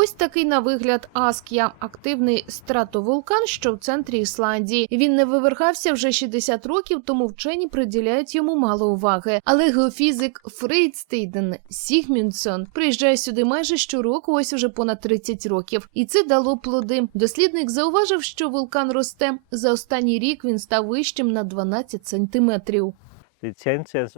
Ось такий на вигляд Аск'я, активний стратовулкан, що в центрі Ісландії. Він не вивергався вже 60 років, тому вчені приділяють йому мало уваги. Але геофізик Фрейдстейден Сігмюндсон приїжджає сюди майже щороку, ось уже понад 30 років, і це дало плоди. Дослідник зауважив, що вулкан росте. За останній рік він став вищим на 12 сантиметрів.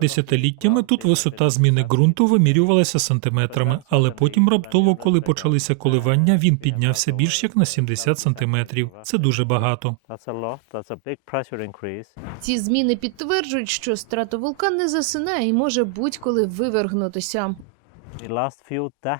Десятиліттями тут висота зміни ґрунту вимірювалася сантиметрами, але потім раптово, коли почалися коливання, він піднявся більш як на 70 сантиметрів. Це дуже багато. Ці зміни підтверджують, що стратовулкан не засинає і може будь-коли вивергнутися.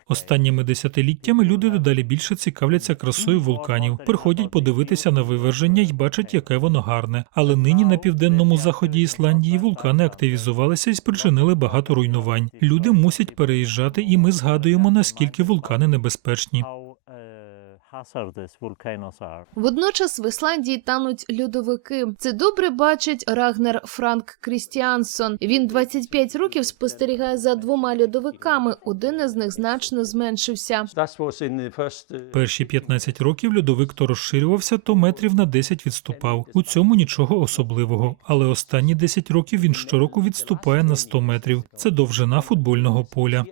Останніми десятиліттями люди дедалі більше цікавляться красою вулканів, приходять подивитися на виверження і бачать, яке воно гарне. Але нині на південному заході Ісландії вулкани активізувалися і спричинили багато руйнувань. Люди мусять переїжджати, і ми згадуємо наскільки вулкани небезпечні. Водночас в Ісландії тануть льодовики. Це добре бачить Рагнер Франк Крістіансон. Він 25 років спостерігає за двома льодовиками. Один із них значно зменшився. Перші 15 років льодовик то розширювався, то метрів на 10 відступав. У цьому нічого особливого. Але останні 10 років він щороку відступає на 100 метрів. Це довжина футбольного поля.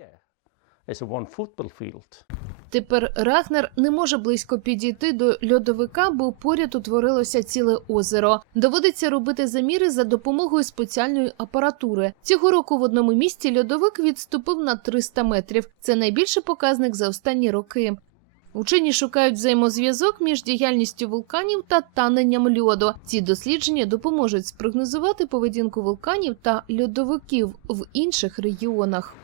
Тепер Рагнер не може близько підійти до льодовика, бо поряд утворилося ціле озеро. Доводиться робити заміри за допомогою спеціальної апаратури. Цього року в одному місці льодовик відступив на 300 метрів. Це найбільший показник за останні роки. Учені шукають взаємозв'язок між діяльністю вулканів та таненням льоду. Ці дослідження допоможуть спрогнозувати поведінку вулканів та льодовиків в інших регіонах.